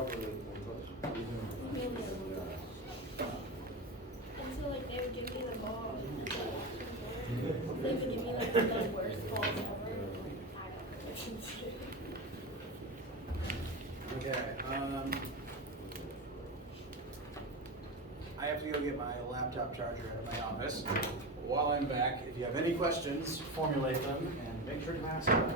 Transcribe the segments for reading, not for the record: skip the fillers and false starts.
And so like they would give me the ball and like they would give me like the worst balls ever. I don't know. Okay. I have to go get my laptop charger out of my office. While I'm back, if you have any questions, formulate them and make sure to ask them.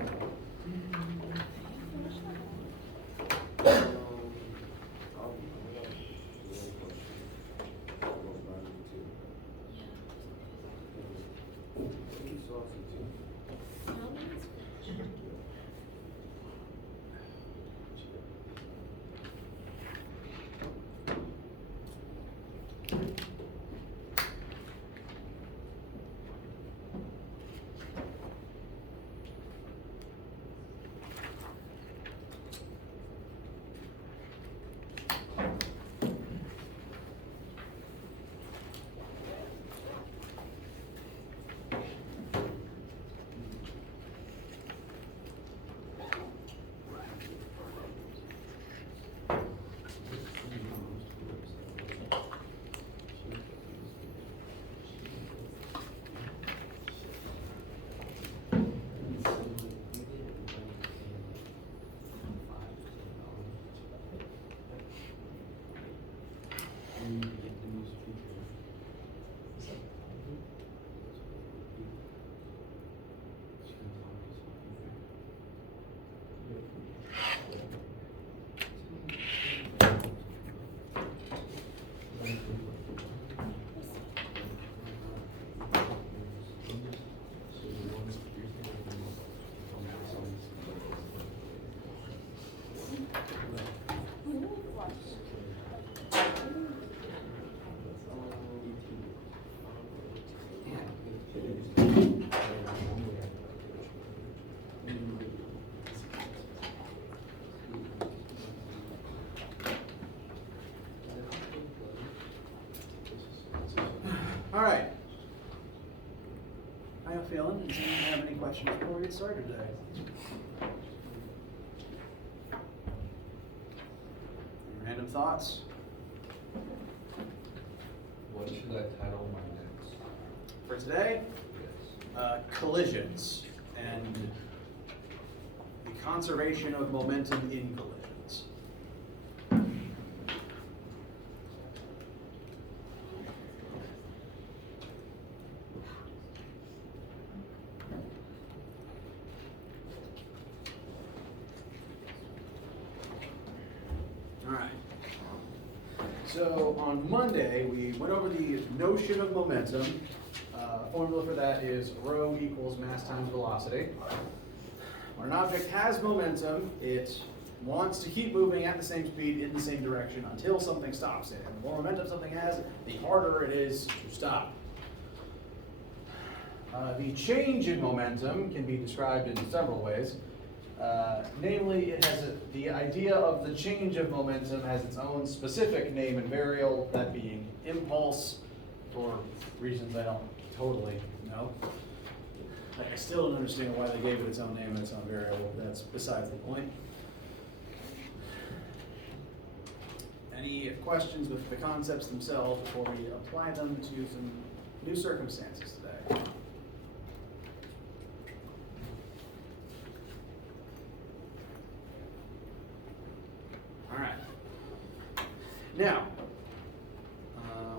All right. How you feeling? Does anyone have any questions before we get started today? Random thoughts? What should I title my next? For today, Yes. collisions and the conservation of momentum in collisions. All right. So on Monday, we went over the notion of momentum. Formula for that is rho equals mass times velocity. When an object has momentum, it wants to keep moving at the same speed in the same direction until something stops it. And the more momentum something has, the harder it is to stop. The change in momentum can be described in several ways. Namely, it has the idea of the change of momentum has its own specific name and variable, that being impulse, for reasons I don't totally know. I still don't understand why they gave it its own name and its own variable. That's besides the point. Any questions with the concepts themselves before we apply them to some new circumstances today? All right. Now,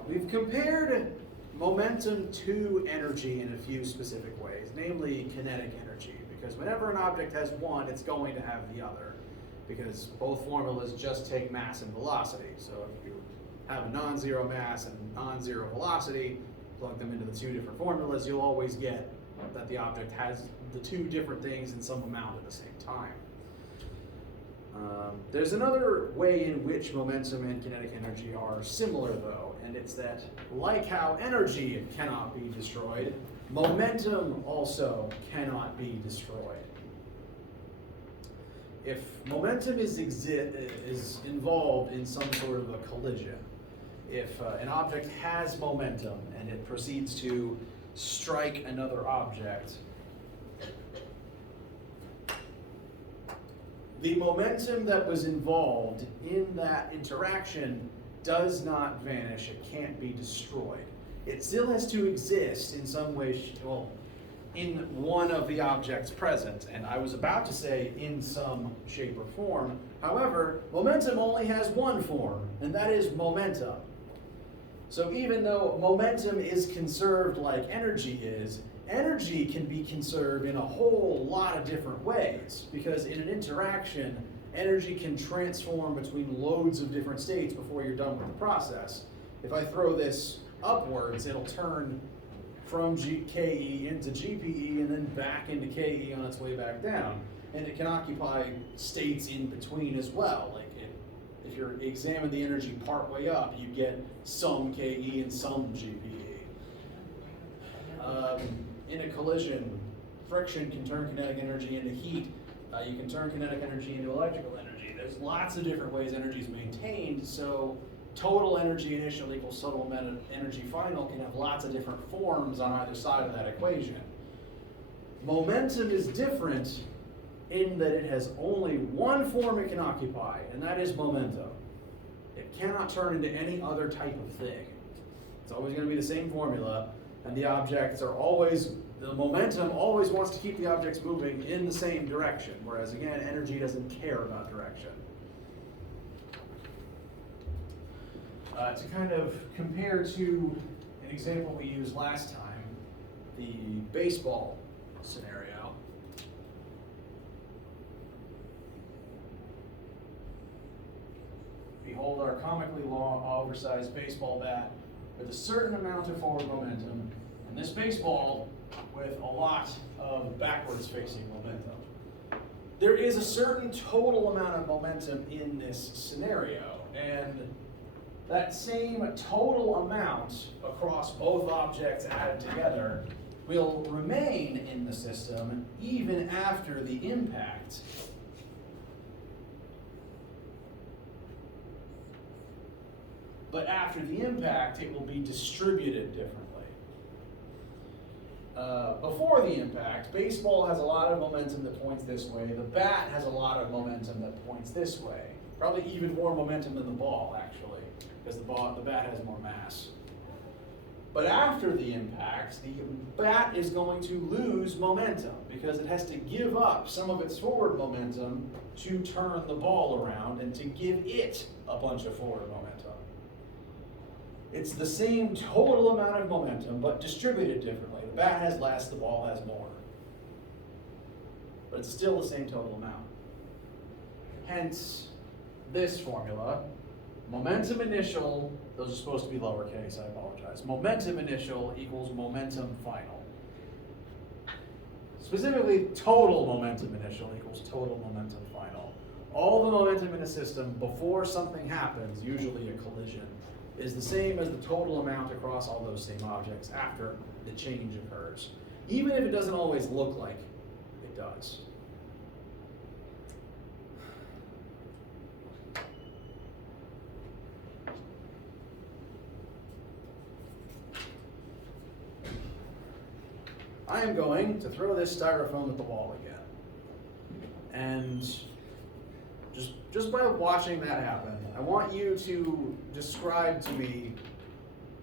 we've compared momentum to energy in a few specific ways, namely kinetic energy, because whenever an object has one, it's going to have the other, because both formulas just take mass and velocity. So if you have a non-zero mass and non-zero velocity, plug them into the two different formulas, you'll always get that the object has the two different things in some amount at the same time. There's another way in which momentum and kinetic energy are similar, though, and it's that, like how energy cannot be destroyed, momentum also cannot be destroyed. If momentum is involved in some sort of a collision, if an object has momentum and it proceeds to strike another object, the momentum that was involved in that interaction does not vanish. It can't be destroyed. It still has to exist in some way, well, in one of the objects present. And I was about to say in some shape or form. However, momentum only has one form, and that is momentum. So even though momentum is conserved like energy is, energy can be conserved in a whole lot of different ways, because in an interaction, energy can transform between loads of different states before you're done with the process. If I throw this upwards, it'll turn from KE into GPE and then back into KE on its way back down. And it can occupy states in between as well. Like if you examine the energy part way up, you get some KE and some GPE. In a collision, friction can turn kinetic energy into heat. You can turn kinetic energy into electrical energy. There's lots of different ways energy is maintained, so total energy initial equals total amount of energy final can have lots of different forms on either side of that equation. Momentum is different in that it has only one form it can occupy, and that is momentum. It cannot turn into any other type of thing. It's always going to be the same formula, and the objects are always, the momentum always wants to keep the objects moving in the same direction, whereas again, energy doesn't care about direction. To kind of compare to an example we used last time, the baseball scenario. Behold our comically long, oversized baseball bat with a certain amount of forward momentum, and this baseball with a lot of backwards facing momentum. There is a certain total amount of momentum in this scenario, and that same total amount across both objects added together will remain in the system even after the impact. But after the impact, it will be distributed differently. Before the impact, baseball has a lot of momentum that points this way. The bat has a lot of momentum that points this way. Probably even more momentum than the ball, actually, because the bat has more mass. But after the impact, the bat is going to lose momentum because it has to give up some of its forward momentum to turn the ball around and to give it a bunch of forward momentum. It's the same total amount of momentum, but distributed differently. The bat has less, the ball has more. But it's still the same total amount. Hence, this formula, momentum initial, those are supposed to be lowercase, I apologize. Momentum initial equals momentum final. Specifically, total momentum initial equals total momentum final. All the momentum in a system before something happens, usually a collision, is the same as the total amount across all those same objects after the change occurs. Even if it doesn't always look like it does. I am going to throw this styrofoam at the wall again. And just by watching that happen, I want you to describe to me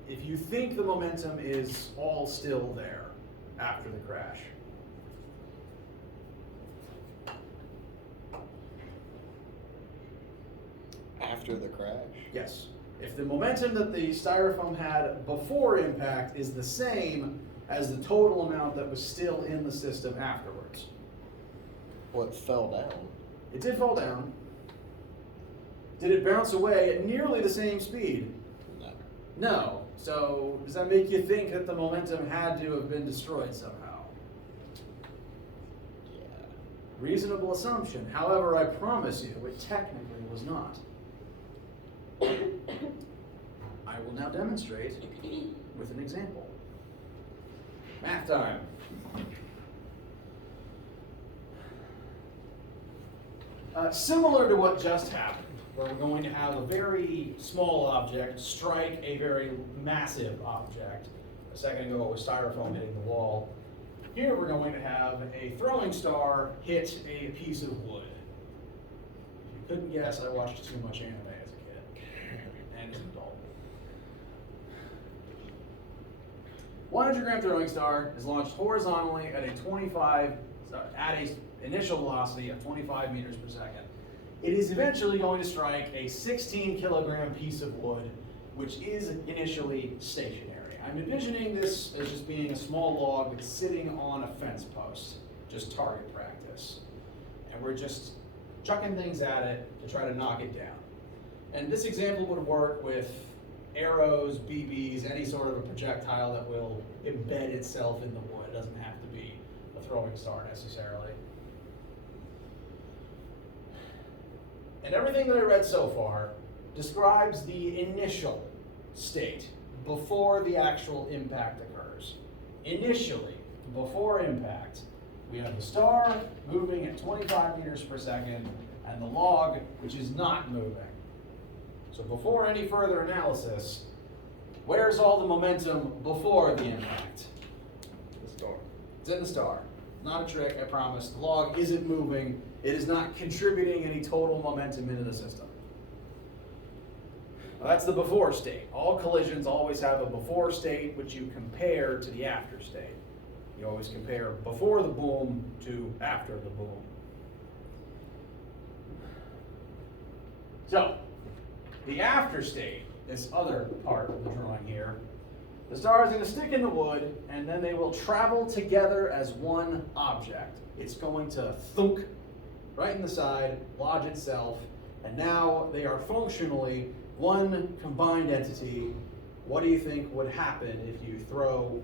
if you think the momentum is all still there after the crash. After the crash? Yes. If the momentum that the styrofoam had before impact is the same as the total amount that was still in the system afterwards. Well, it fell down. It did fall down. Did it bounce away at nearly the same speed? No. No. So does that make you think that the momentum had to have been destroyed somehow? Yeah. Reasonable assumption. However, I promise you, it technically was not. I will now demonstrate with an example. Math time. Similar to what just happened, where we're going to have a very small object strike a very massive object. A second ago it was styrofoam hitting the wall. Here we're going to have a throwing star hit a piece of wood. couldn't guess, I watched too much anime as a kid and as an adult. 100-gram throwing star is launched horizontally at a initial velocity of 25 meters per second. It is eventually going to strike a 16-kilogram piece of wood, which is initially stationary. I'm envisioning this as just being a small log that's sitting on a fence post, just target practice. And we're just chucking things at it to try to knock it down. And this example would work with arrows, BBs, any sort of a projectile that will embed itself in the wood. It doesn't have to be a throwing star necessarily. And everything that I read so far describes the initial state before the actual impact occurs. Initially, before impact, we have the star moving at 25 meters per second and the log, which is not moving. So before any further analysis, where's all the momentum before the impact? The star. It's in the star. Not a trick, I promise. The log isn't moving. It is not contributing any total momentum into the system. Now, that's the before state. All collisions always have a before state, which you compare to the after state. You always compare before the boom to after the boom. So, the after state, this other part of the drawing here, the star is going to stick in the wood, and then they will travel together as one object. It's going to thunk right in the side, lodge itself, and now they are functionally one combined entity. What do you think would happen if you throw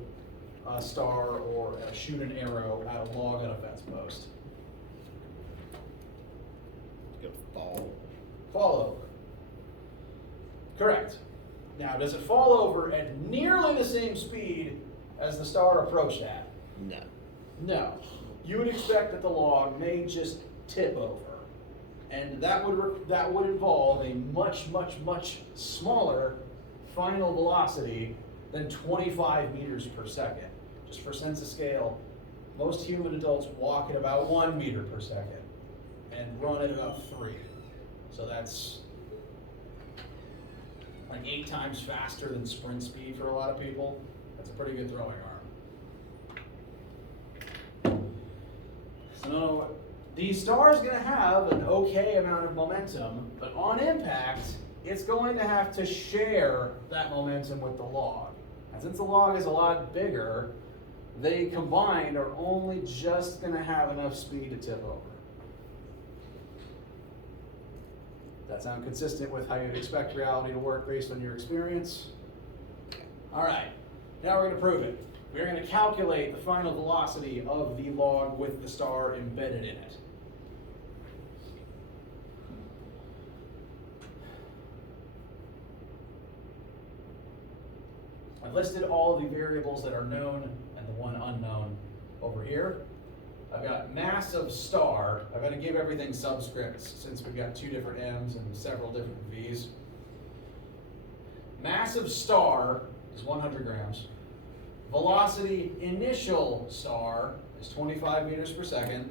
a star or shoot an arrow at a log on a fence post? It's gonna fall. Fall over. Correct. Now, does it fall over at nearly the same speed as the star approached at? No. No. You would expect that the log may just tip over. And that would involve a much, much, much smaller final velocity than 25 meters per second. Just for sense of scale, most human adults walk at about 1 meter per second and run at about 3. So that's like 8 times faster than sprint speed for a lot of people. That's a pretty good throwing arm. So the star is going to have an okay amount of momentum, but on impact, it's going to have to share that momentum with the log. And since the log is a lot bigger, they combined are only just going to have enough speed to tip over. That sound consistent with how you'd expect reality to work based on your experience? All right, now we're going to prove it. We're going to calculate the final velocity of the log with the star embedded in it. I've listed all of the variables that are known and the one unknown over here. I've got mass of star. I've got to give everything subscripts since we've got 2 different M's and several different V's. Mass of star is 100 grams. Velocity initial star is 25 meters per second.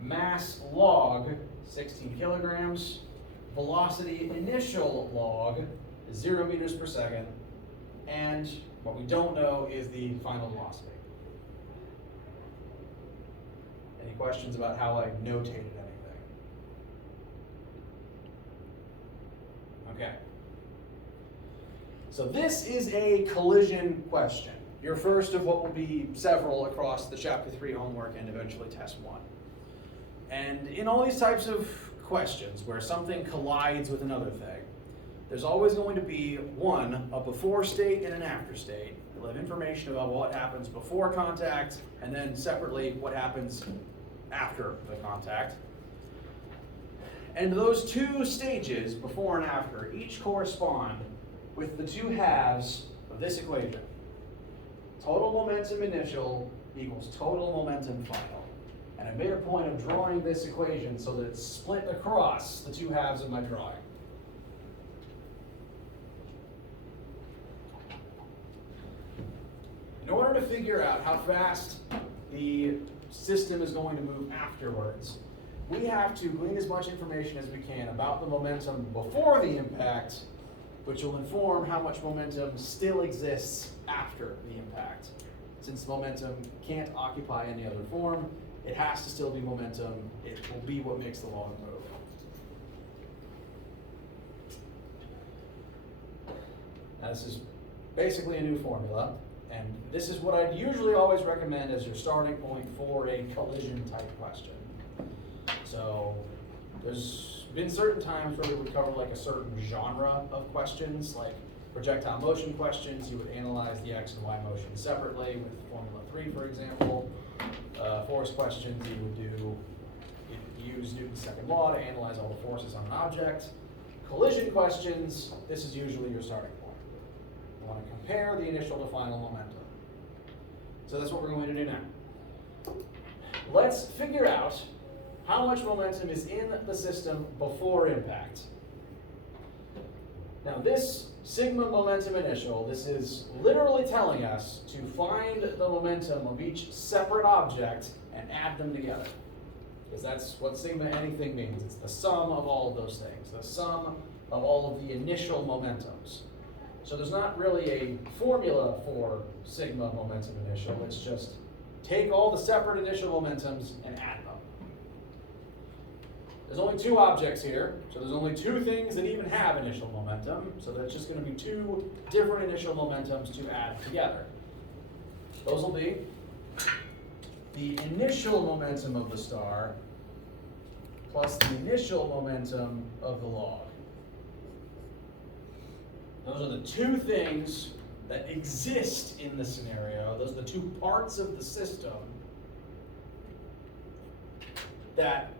Mass log, 16 kilograms. Velocity initial log is 0 meters per second. And what we don't know is the final velocity. Any questions about how I notated anything? Okay. So this is a collision question. Your first of what will be several across the Chapter 3 homework and eventually Test 1. And in all these types of questions where something collides with another thing, there's always going to be one, a before state and an after state. We'll have information about what happens before contact, and then separately what happens after the contact. And those 2 stages, before and after, each correspond with the 2 halves of this equation. Total momentum initial equals total momentum final. And I made a point of drawing this equation so that it's split across the 2 halves of my drawing. In order to figure out how fast the system is going to move afterwards, we have to glean as much information as we can about the momentum before the impact, which will inform how much momentum still exists after the impact. Since momentum can't occupy any other form, it has to still be momentum. It will be what makes the log move. Now this is basically a new formula, and this is what I'd usually always recommend as your starting point for a collision type question. So there's been certain times where we would cover like a certain genre of questions, like projectile motion questions. You would analyze the x and y motion separately with Formula 3, for example. Force questions, you use Newton's second law to analyze all the forces on an object. Collision questions, this is usually your starting point. You want to compare the initial to final momentum. So that's what we're going to do now. Let's figure out how much momentum is in the system before impact. Now this sigma momentum initial, this is literally telling us to find the momentum of each separate object and add them together. Because that's what sigma anything means. It's the sum of all of those things, the sum of all of the initial momentums. So there's not really a formula for sigma momentum initial. It's just take all the separate initial momentums and add them. There's only two objects here, so there's only two things that even have initial momentum, so that's just going to be two different initial momentums to add together. Those will be the initial momentum of the star plus the initial momentum of the log. Those are the two things that exist in the scenario. Those are the two parts of the system that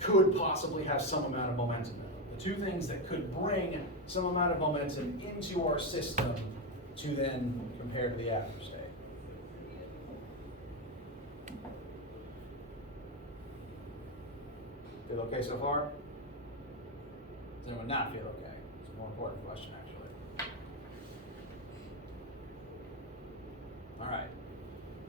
could possibly have some amount of momentum in them. The two things that could bring some amount of momentum into our system to then compare to the after state. Feel okay so far? Does anyone not feel okay? It's a more important question, actually. All right.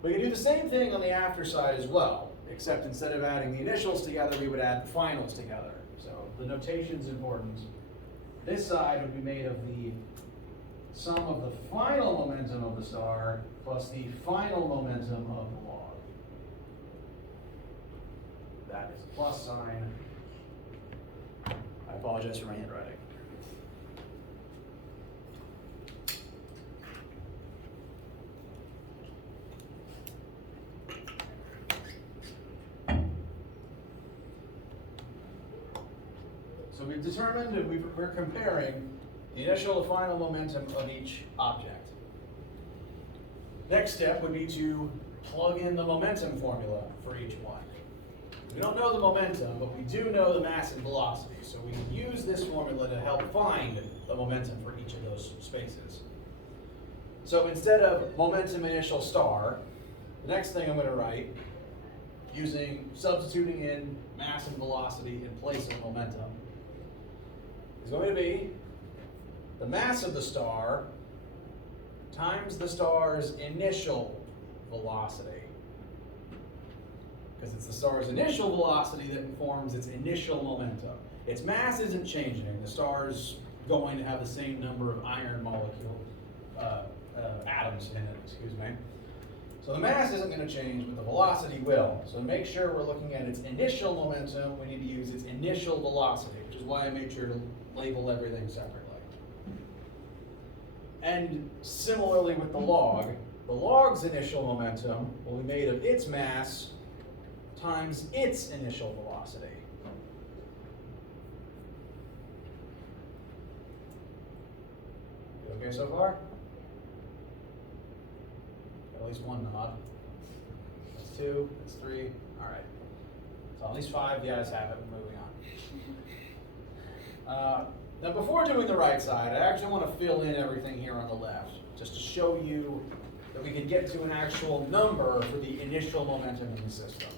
We can do the same thing on the after side as well, except instead of adding the initials together, we would add the finals together. So the notation's important. This side would be made of the sum of the final momentum of the star plus the final momentum of the log. That is a plus sign. I apologize for my handwriting. So we've determined that we're comparing the initial to final momentum of each object. Next step would be to plug in the momentum formula for each one. We don't know the momentum, but we do know the mass and velocity, so we can use this formula to help find the momentum for each of those spaces. So instead of momentum initial star, the next thing I'm going to write, substituting in mass and velocity in place of momentum, is going to be the mass of the star times the star's initial velocity. Because it's the star's initial velocity that informs its initial momentum. Its mass isn't changing. The star's going to have the same number of iron molecule atoms in it, excuse me. So the mass isn't going to change, but the velocity will. So to make sure we're looking at its initial momentum, we need to use its initial velocity, which is why I made sure to label everything separately. And similarly with the log's initial momentum will be made of its mass times its initial velocity. You okay so far? At least one nod. That's two, that's three. All right. So at least five, you guys have it. Moving on. Now before doing the right side, I actually want to fill in everything here on the left, just to show you that we can get to an actual number for the initial momentum in the system.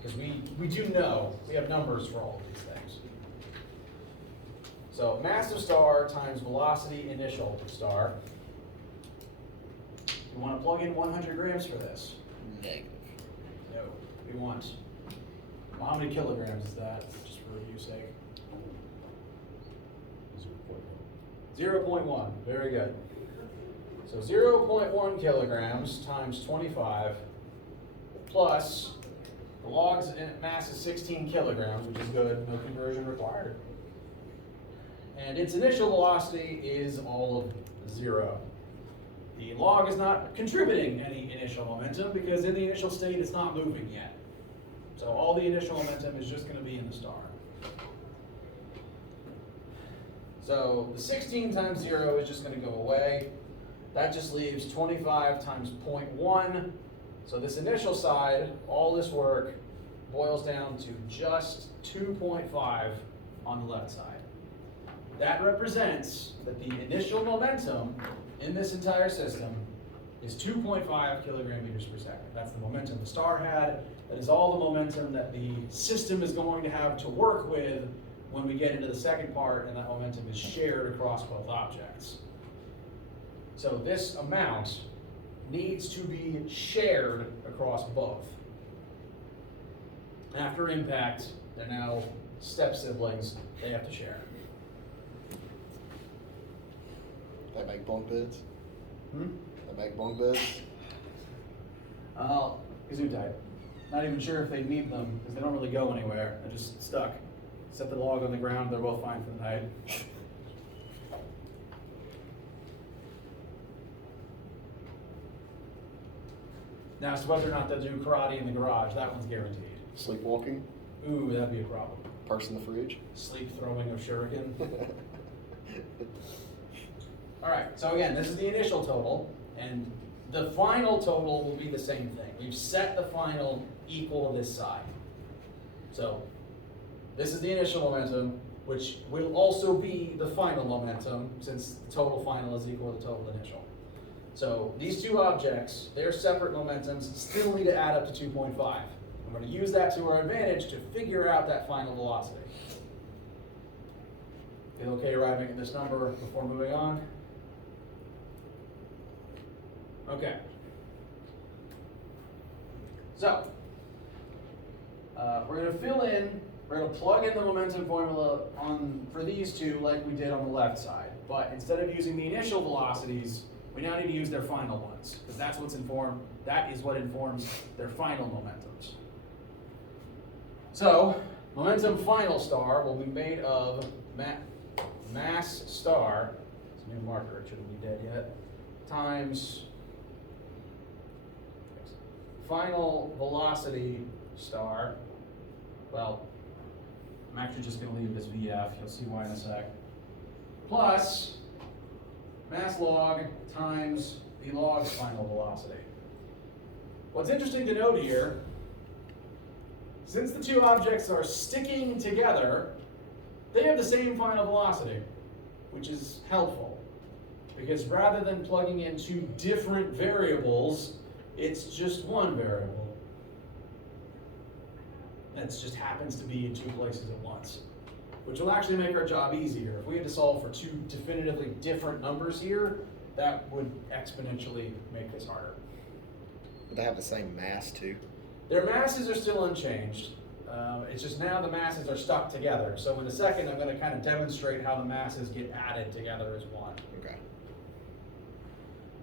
Because we do know, we have numbers for all of these things. So mass of star times velocity initial of star. We want to plug in 100 grams for this. Negative. No, we want Well, how many kilograms is that, just for review's sake? 0.1, very good. So 0.1 kilograms times 25 plus the log's mass is 16 kilograms, which is good, no conversion required. And its initial velocity is all of 0. The log is not contributing any initial momentum because in the initial state it's not moving yet. So all the initial momentum is just going to be in the star. So the 16 times 0 is just going to go away. That just leaves 25 times 0.1. So this initial side, all this work boils down to just 2.5 on the left side. That represents that the initial momentum in this entire system is 2.5 kilogram meters per second. That's the momentum the star had. That is all the momentum that the system is going to have to work with when we get into the second part, and that momentum is shared across both objects. So this amount needs to be shared across both. After impact, they're now step siblings, they have to share. They make bunk beds? Hmm? They make bunk beds? Gesundheit. Not even sure if they need them, because they don't really go anywhere. They're just stuck. Set the log on the ground, they're both fine for the night. Now, as to whether or not they'll do karate in the garage, that one's guaranteed. Sleepwalking? Ooh, that'd be a problem. Purse in the fridge? Sleep throwing of shuriken. All right, so again, this is the initial total, and the final total will be the same thing. We've set the final equal to this side. So this is the initial momentum, which will also be the final momentum, since the total final is equal to the total initial. So these two objects, their separate momentums still need to add up to 2.5. I'm going to use that to our advantage to figure out that final velocity. Feel okay arriving at this number before moving on? Okay. So, we're going to fill in, we're going to plug in the momentum formula for these two like we did on the left side. But instead of using the initial velocities, we now need to use their final ones, because that is what informs their final momentums. So, momentum final star will be made of mass star, it's a new marker, it shouldn't be dead yet, times final velocity star. Well, I'm actually just going to leave this VF, you'll see why in a sec, plus mass log times the log's final velocity. What's interesting to note here, since the two objects are sticking together, they have the same final velocity, which is helpful. Because rather than plugging in two different variables, it's just one variable. That just happens to be in two places at once, which will actually make our job easier. If we had to solve for two definitively different numbers here, that would exponentially make this harder. But they have the same mass too? Their masses are still unchanged. It's just now the masses are stuck together. So in a second, I'm going to kind of demonstrate how the masses get added together as one. Okay.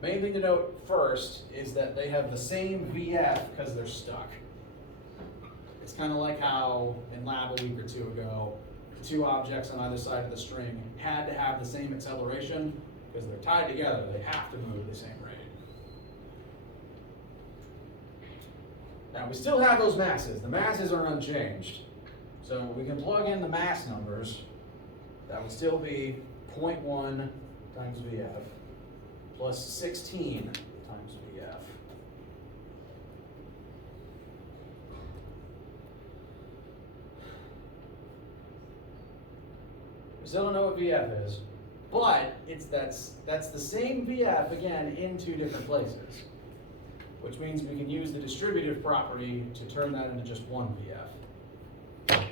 Main thing to note first is that they have the same VF because they're stuck. It's kind of like how in lab a week or two ago, the two objects on either side of the string had to have the same acceleration because they're tied together. They have to move the same rate. Now we still have those masses. The masses are unchanged. So we can plug in the mass numbers. That would still be 0.1 times VF plus 16 times VF. We still don't know what VF is, but that's the same VF again in two different places, which means we can use the distributive property to turn that into just one VF,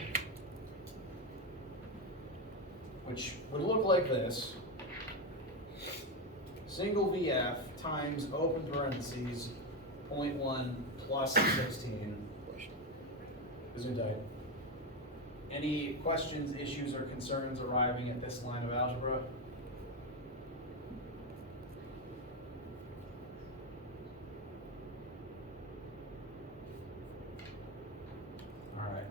which would look like this. Single VF times open parentheses 0.1 plus 16. Gesundheit. Any questions, issues, or concerns arriving at this line of algebra? All right.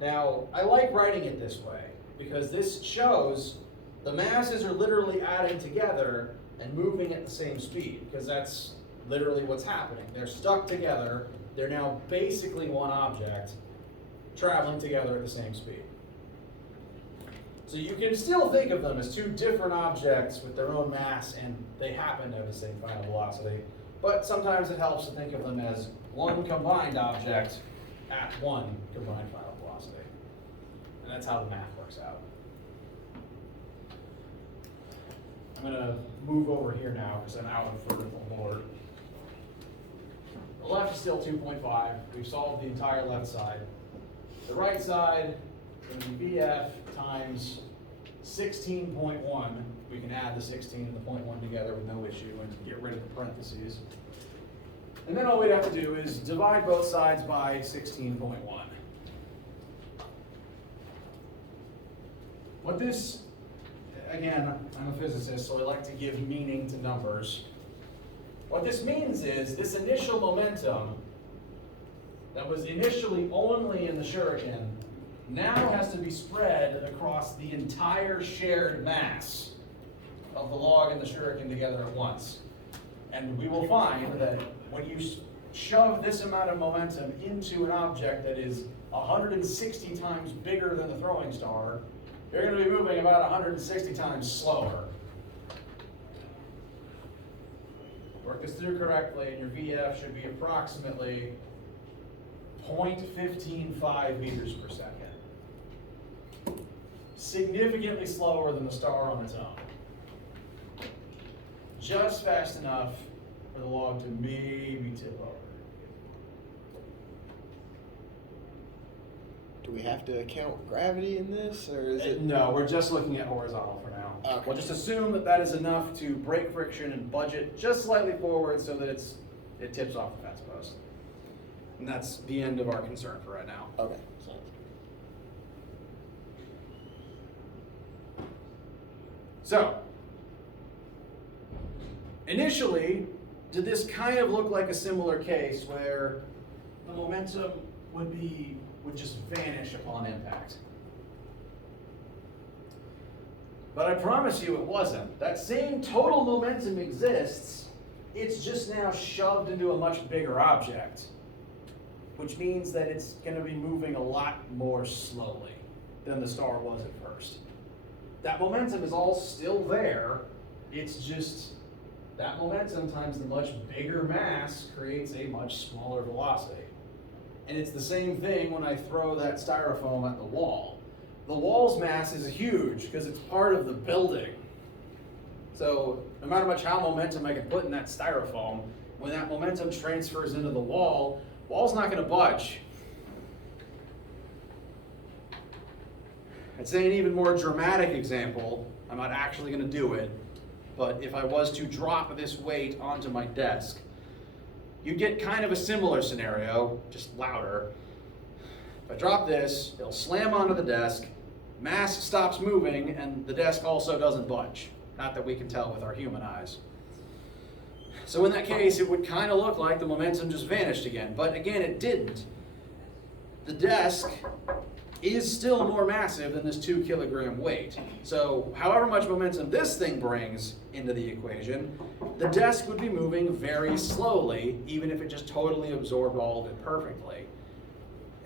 Now, I like writing it this way because this shows the masses are literally adding together and moving at the same speed, because that's literally what's happening. They're stuck together. They're now basically one object traveling together at the same speed. So you can still think of them as two different objects with their own mass, and they happen to have the same final velocity. But sometimes it helps to think of them as one combined object at one combined final velocity. And that's how the math works out. I'm going to move over here now because I'm out of vertical board. The left is still 2.5. We've solved the entire left side. The right side is going to be VF times 16.1. We can add the 16 and the 0.1 together with no issue and get rid of the parentheses. And then all we'd have to do is divide both sides by 16.1. What this, again, I'm a physicist, so I like to give meaning to numbers. What this means is this initial momentum that was initially only in the shuriken now has to be spread across the entire shared mass of the log and the shuriken together at once. And we will find that when you shove this amount of momentum into an object that is 160 times bigger than the throwing star, you're going to be moving about 160 times slower. Work this through correctly, and your VF should be approximately 0.155 meters per second. Significantly slower than the star on its own. Just fast enough for the log to maybe tip over. Do we have to account gravity in this, or is it? No, we're just looking at horizontal for now. Okay. We'll just assume that that is enough to break friction and budge it just slightly forward so that it tips off the fence post. And that's the end of our concern for right now. Okay. So, initially, did this kind of look like a similar case where the momentum would just vanish upon impact? But I promise you it wasn't. That same total momentum exists, it's just now shoved into a much bigger object, which means that it's going to be moving a lot more slowly than the star was at first. That momentum is all still there, it's just that momentum times the much bigger mass creates a much smaller velocity. And it's the same thing when I throw that styrofoam at the wall. The wall's mass is huge because it's part of the building. So no matter much how momentum I can put in that styrofoam, when that momentum transfers into the wall's not going to budge. I'd say an even more dramatic example, I'm not actually going to do it, but if I was to drop this weight onto my desk, you'd get kind of a similar scenario, just louder. If I drop this, it'll slam onto the desk, mass stops moving, and the desk also doesn't budge. Not that we can tell with our human eyes. So in that case, it would kind of look like the momentum just vanished again, but again, it didn't. The desk is still more massive than this 2 kilogram weight. So however much momentum this thing brings into the equation, the desk would be moving very slowly, even if it just totally absorbed all of it perfectly.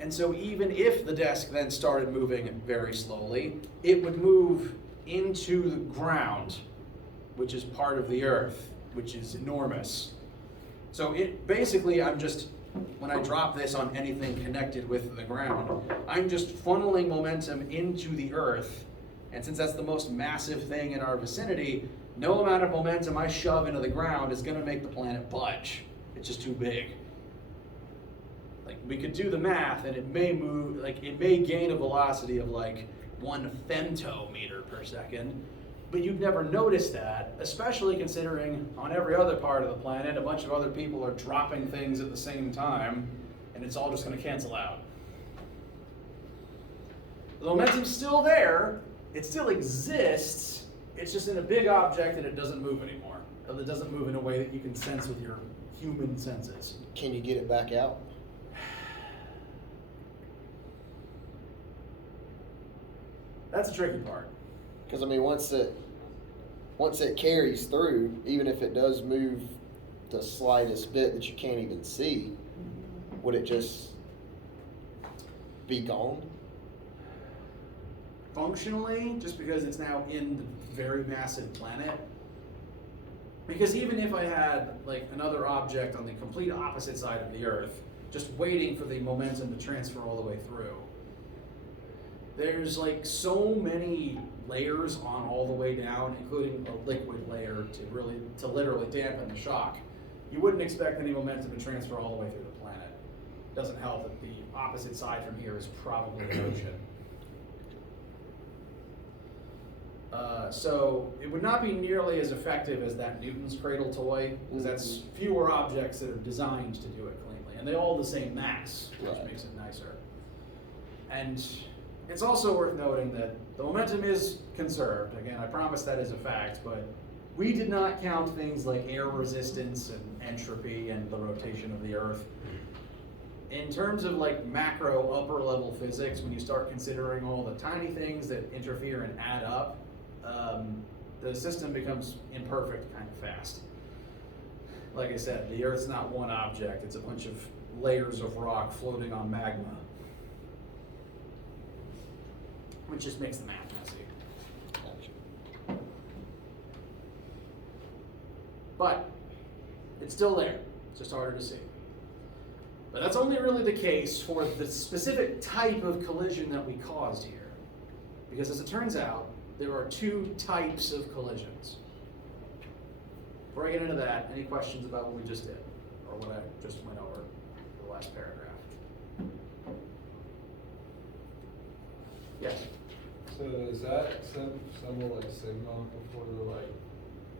And so even if the desk then started moving very slowly, it would move into the ground, which is part of the earth, which is enormous. So basically, when I drop this on anything connected with the ground, I'm just funneling momentum into the earth. And since that's the most massive thing in our vicinity, no amount of momentum I shove into the ground is going to make the planet budge. It's just too big. Like, we could do the math, and it may move, it may gain a velocity of 1 femtometer per second, but you'd never notice that, especially considering on every other part of the planet, a bunch of other people are dropping things at the same time, and it's all just going to cancel out. The momentum's still there, it still exists, it's just in a big object and it doesn't move anymore. It doesn't move in a way that you can sense with your human senses. Can you get it back out? That's the tricky part. Because I mean, once it carries through, even if it does move the slightest bit that you can't even see, would it just be gone? Functionally, just because it's now in the very massive planet. Because even if I had like another object on the complete opposite side of the Earth, just waiting for the momentum to transfer all the way through, there's like so many layers on all the way down, including a liquid layer to literally dampen the shock. You wouldn't expect any momentum to transfer all the way through the planet. It doesn't help that the opposite side from here is probably the ocean. So it would not be nearly as effective as that Newton's cradle toy, because that's fewer objects that are designed to do it cleanly, and they all the same mass, which makes it nicer. And it's also worth noting that the momentum is conserved. Again, I promise that is a fact, but we did not count things like air resistance and entropy and the rotation of the Earth. In terms of like macro upper level physics, when you start considering all the tiny things that interfere and add up, the system becomes imperfect kind of fast. Like I said, the Earth's not one object, it's a bunch of layers of rock floating on magma, which just makes the math messy. But it's still there, it's just harder to see. But that's only really the case for the specific type of collision that we caused here. Because as it turns out, there are two types of collisions. Before I get into that, any questions about what we just did? Or what I just went over for the last paragraph? Yes? So is that symbol like sigma before the like?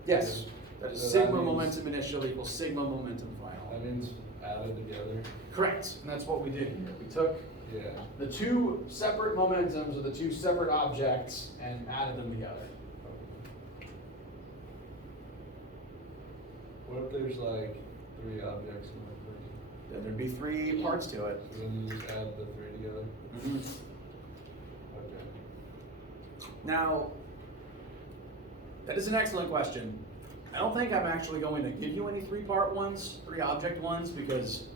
Yes. That is So that sigma means- momentum initial equals sigma momentum final. That means added together? Correct. And that's what we did here. We took Yeah. the two separate momentums of the two separate objects and added them together. What if there's like 3 objects in the first? Then there'd be 3 parts to it. So then you just add the 3 together? Okay. Now, that is an excellent question. I don't think I'm actually going to give you any 3-part ones, 3-object ones, because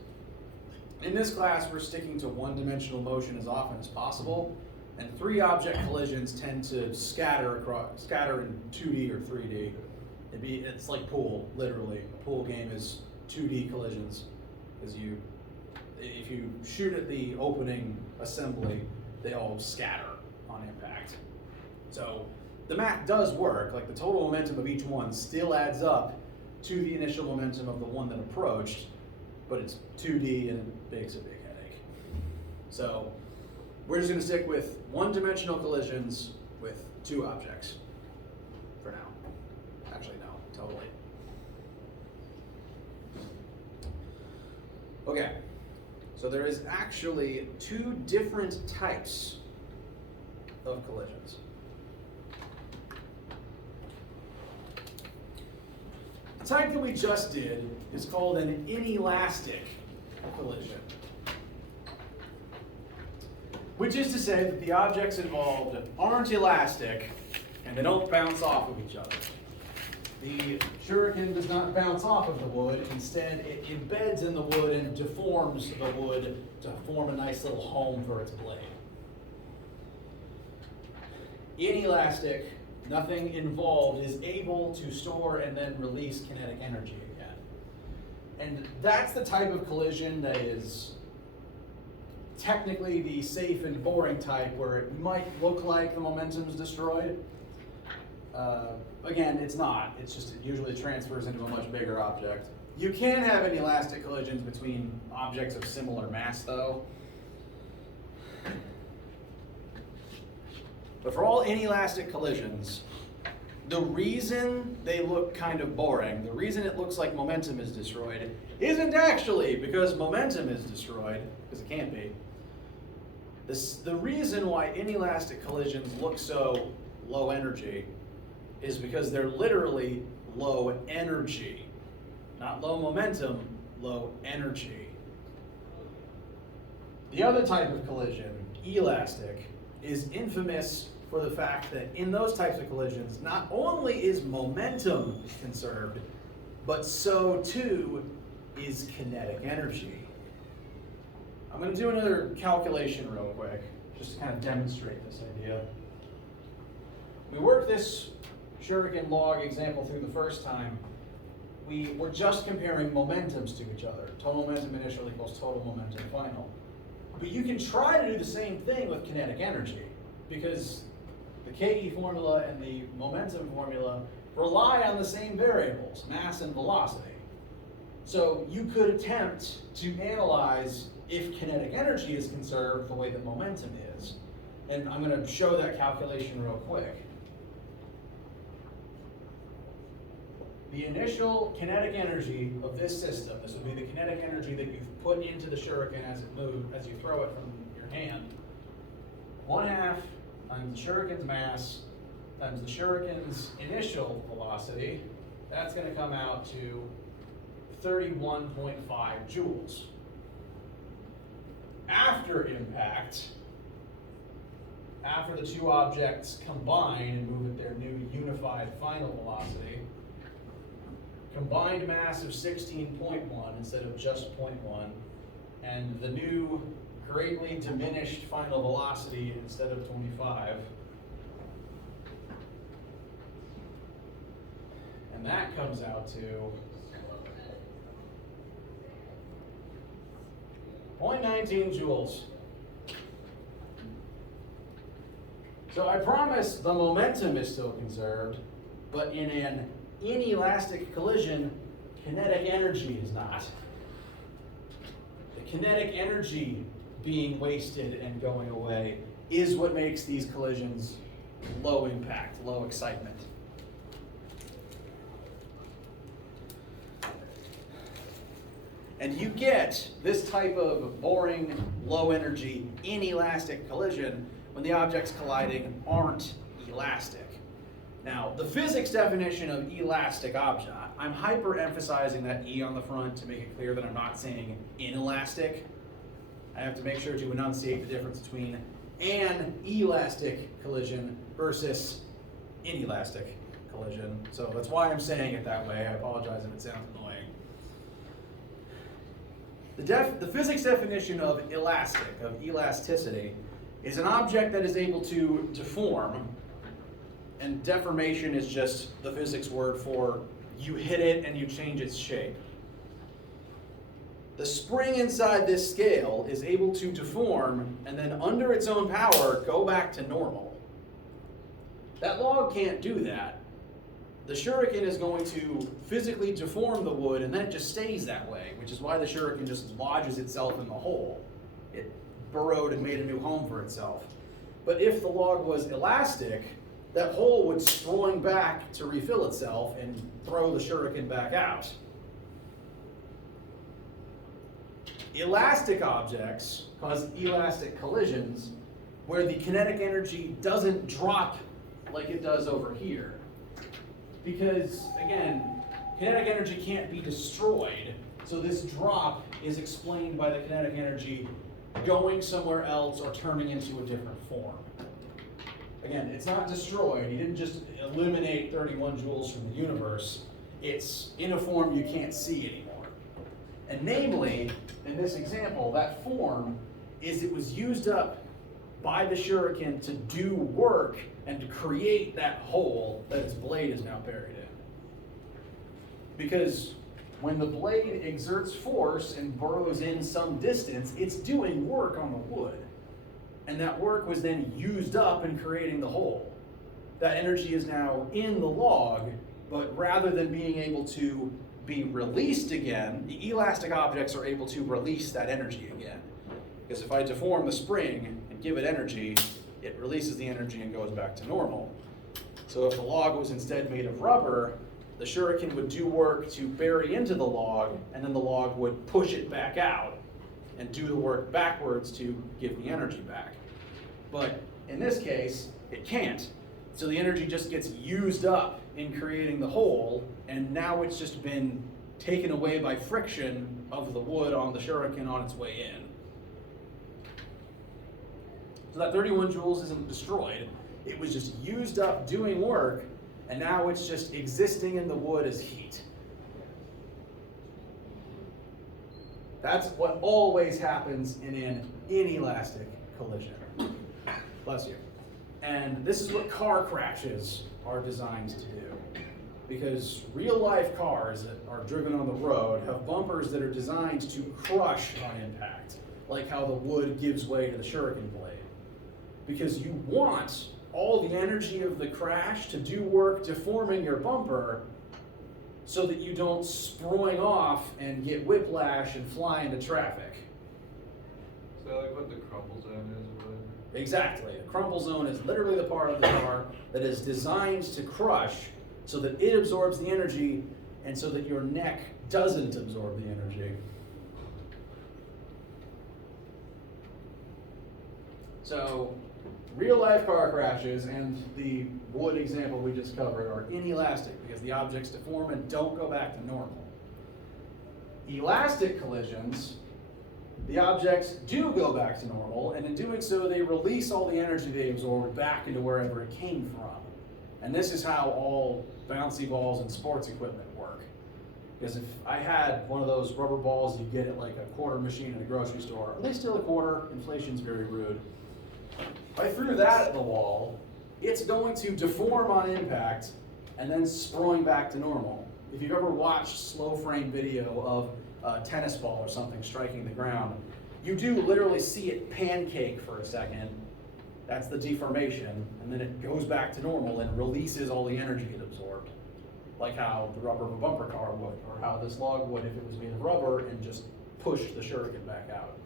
in this class we're sticking to one-dimensional motion as often as possible, and 3-object collisions tend to scatter in 2D or 3D. It's like pool, literally. A pool game is 2D collisions, because if you shoot at the opening assembly, they all scatter on impact. So the math does work, like the total momentum of each one still adds up to the initial momentum of the one that approached, but it's 2D and it makes a big headache. So we're just gonna stick with one-dimensional collisions with 2 objects for now. Actually, no, totally. Okay, so there is actually 2 different types of collisions. The type that we just did is called an inelastic collision, which is to say that the objects involved aren't elastic and they don't bounce off of each other. The shuriken does not bounce off of the wood, instead it embeds in the wood and deforms the wood to form a nice little home for its blade. Inelastic, nothing involved is able to store and then release kinetic energy again. And that's the type of collision that is technically the safe and boring type, where it might look like the momentum's destroyed. Again, it's not. It's just it usually transfers into a much bigger object. You can have inelastic collisions between objects of similar mass, though. But for all inelastic collisions, the reason they look kind of boring, the reason it looks like momentum is destroyed, isn't actually because momentum is destroyed, because it can't be. The reason why inelastic collisions look so low energy is because they're literally low energy. Not low momentum, low energy. The other type of collision, elastic, is infamous for the fact that in those types of collisions, not only is momentum conserved, but so too is kinetic energy. I'm going to do another calculation real quick, just to kind of demonstrate this idea. We worked this shuriken log example through the first time. We were just comparing momentums to each other. Total momentum initial equals total momentum final. But you can try to do the same thing with kinetic energy, because the Ke formula and the momentum formula rely on the same variables, mass and velocity. So you could attempt to analyze if kinetic energy is conserved the way that momentum is. And I'm going to show that calculation real quick. The initial kinetic energy of this system, this would be the kinetic energy that you've put into the shuriken as it moves, as you throw it from your hand. 1/2 times the shuriken's mass times the shuriken's initial velocity. That's going to come out to 31.5 joules. After impact, after the two objects combine and move at their new unified final velocity, combined mass of 16.1 instead of just 0.1, and the new greatly diminished final velocity instead of 25. And that comes out to 0.19 joules. So I promise the momentum is still conserved, but in an inelastic collision, kinetic energy is not. The kinetic energy being wasted and going away is what makes these collisions low impact, low excitement. And you get this type of boring, low energy, inelastic collision when the objects colliding aren't elastic. Now, the physics definition of elastic object, I'm hyper-emphasizing that E on the front to make it clear that I'm not saying inelastic. I have to make sure to enunciate the difference between an elastic collision versus inelastic collision. So that's why I'm saying it that way. I apologize if it sounds annoying. The physics definition of elastic, of elasticity, is an object that is able to deform, and deformation is just the physics word for you hit it and you change its shape. The spring inside this scale is able to deform and then under its own power go back to normal. That log can't do that. The shuriken is going to physically deform the wood and then it just stays that way, which is why the shuriken just lodges itself in the hole. It burrowed and made a new home for itself. But if the log was elastic, that hole would spring back to refill itself and throw the shuriken back out. Elastic objects cause elastic collisions where the kinetic energy doesn't drop like it does over here. Because, again, kinetic energy can't be destroyed, so this drop is explained by the kinetic energy going somewhere else or turning into a different form. Again, it's not destroyed. You didn't just eliminate 31 joules from the universe. It's in a form you can't see anymore. And namely, in this example, that form is it was used up by the shuriken to do work and to create that hole that its blade is now buried in. Because when the blade exerts force and burrows in some distance, it's doing work on the wood. And that work was then used up in creating the hole. That energy is now in the log, but rather than being able to be released again, the elastic objects are able to release that energy again. Because if I deform the spring and give it energy, it releases the energy and goes back to normal. So if the log was instead made of rubber, the shuriken would do work to bury into the log, and then the log would push it back out and do the work backwards to give the energy back. But in this case, it can't. So the energy just gets used up in creating the hole, and now it's just been taken away by friction of the wood on the shuriken on its way in. So that 31 joules isn't destroyed. It was just used up doing work, and now it's just existing in the wood as heat. That's what always happens in an inelastic collision. Bless you. And this is what car crashes are designed to do. Because real life cars that are driven on the road have bumpers that are designed to crush on impact, like how the wood gives way to the shuriken blade. Because you want all the energy of the crash to do work deforming your bumper so that you don't sproing off and get whiplash and fly into traffic. Is that like what the crumple zone is or whatever? Exactly. The crumple zone is literally the part of the car that is designed to crush so that it absorbs the energy and so that your neck doesn't absorb the energy. So, real life car crashes and the wood example we just covered are inelastic because the objects deform and don't go back to normal. Elastic collisions, the objects do go back to normal, and in doing so they release all the energy they absorbed back into wherever it came from. And this is how all bouncy balls and sports equipment work. Because if I had one of those rubber balls you get at like a quarter machine in a grocery store, are they still a quarter? Inflation's very rude. If I threw that at the wall, it's going to deform on impact and then sproing back to normal. If you've ever watched slow frame video of a tennis ball or something striking the ground, you do literally see it pancake for a second. That's the deformation, and then it goes back to normal and releases all the energy it absorbed. Like how the rubber of a bumper car would, or how this log would if it was made of rubber and just push the shuriken back out.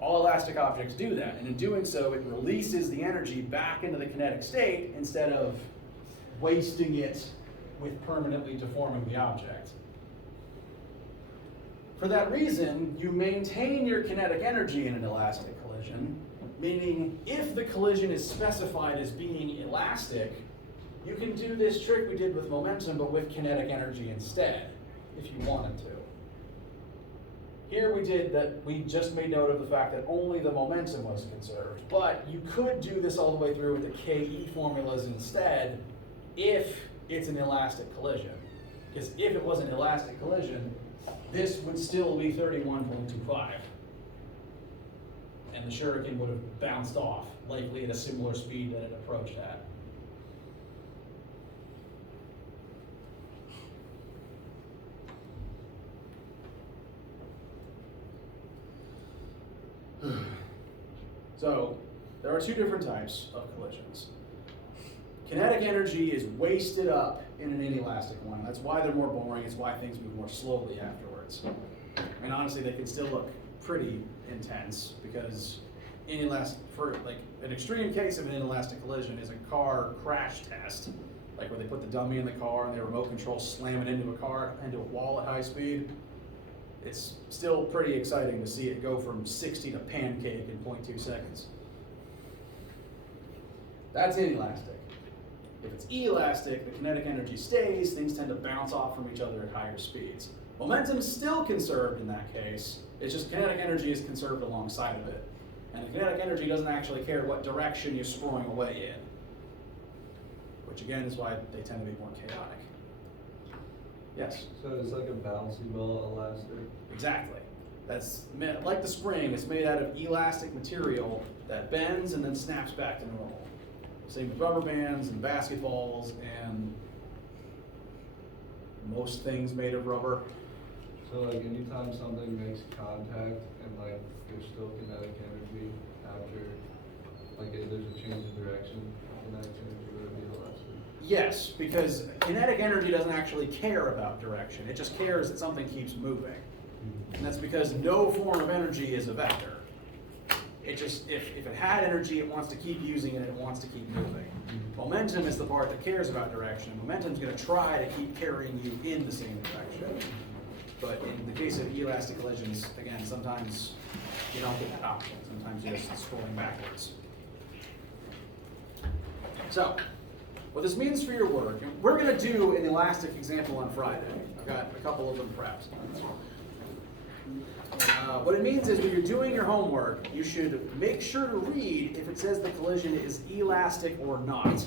All elastic objects do that, and in doing so, it releases the energy back into the kinetic state instead of wasting it with permanently deforming the object. For that reason, you maintain your kinetic energy in an elastic collision, meaning if the collision is specified as being elastic, you can do this trick we did with momentum, but with kinetic energy instead, if you wanted to. Here we did that, we just made note of the fact that only the momentum was conserved, but you could do this all the way through with the KE formulas instead if it's an elastic collision. Because if it was an elastic collision, this would still be 31.25. And the shuriken would have bounced off, likely at a similar speed that it approached at. So, there are two different types of collisions. Kinetic energy is wasted up in an inelastic one. That's why they're more boring. It's why things move more slowly afterwards. I mean, honestly, they can still look pretty intense because for like an extreme case of an inelastic collision is a car crash test, like where they put the dummy in the car and they remote control slam it into a wall at high speed. It's still pretty exciting to see it go from 60 to pancake in 0.2 seconds. That's inelastic. If it's elastic, the kinetic energy stays, things tend to bounce off from each other at higher speeds. Momentum is still conserved in that case, it's just kinetic energy is conserved alongside of it. And the kinetic energy doesn't actually care what direction you're throwing away in. Which again is why they tend to be more chaotic. Yes? So it's like a bouncy ball elastic? Exactly. That's like the spring, it's made out of elastic material that bends and then snaps back to normal. Same with rubber bands and basketballs and most things made of rubber. So like anytime something makes contact and like there's still kinetic energy after, like if there's a change in direction, kinetic energy would be elastic? Yes, because kinetic energy doesn't actually care about direction. It just cares that something keeps moving. And that's because no form of energy is a vector. It just, if it had energy, it wants to keep using it, it wants to keep moving. Momentum is the part that cares about direction. Momentum is going to try to keep carrying you in the same direction. But in the case of elastic collisions, again, sometimes you don't get that option. Sometimes you're just scrolling backwards. So, what this means for your work, and we're going to do an elastic example on Friday. I've got a couple of them prepped. What it means is when you're doing your homework, you should make sure to read if it says the collision is elastic or not.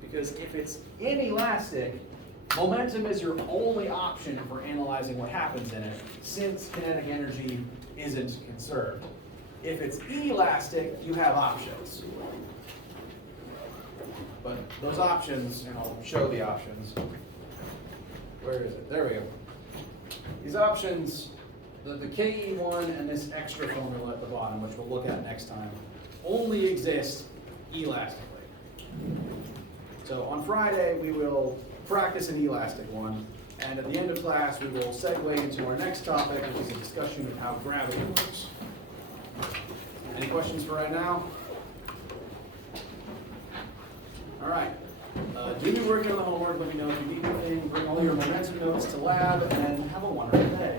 Because if it's inelastic, momentum is your only option for analyzing what happens in it, since kinetic energy isn't conserved. If it's elastic, you have options. But those options, and I'll show the options. Where is it? There we go. These options, the KE one and this extra formula at the bottom, which we'll look at next time, only exist elastically. So on Friday, we will practice an elastic one, and at the end of class, we will segue into our next topic, which is a discussion of how gravity works. Any questions for right now? All right. Do your work on the homework. Let me know if you need anything. Bring all your momentum notes to lab, and have a wonderful day.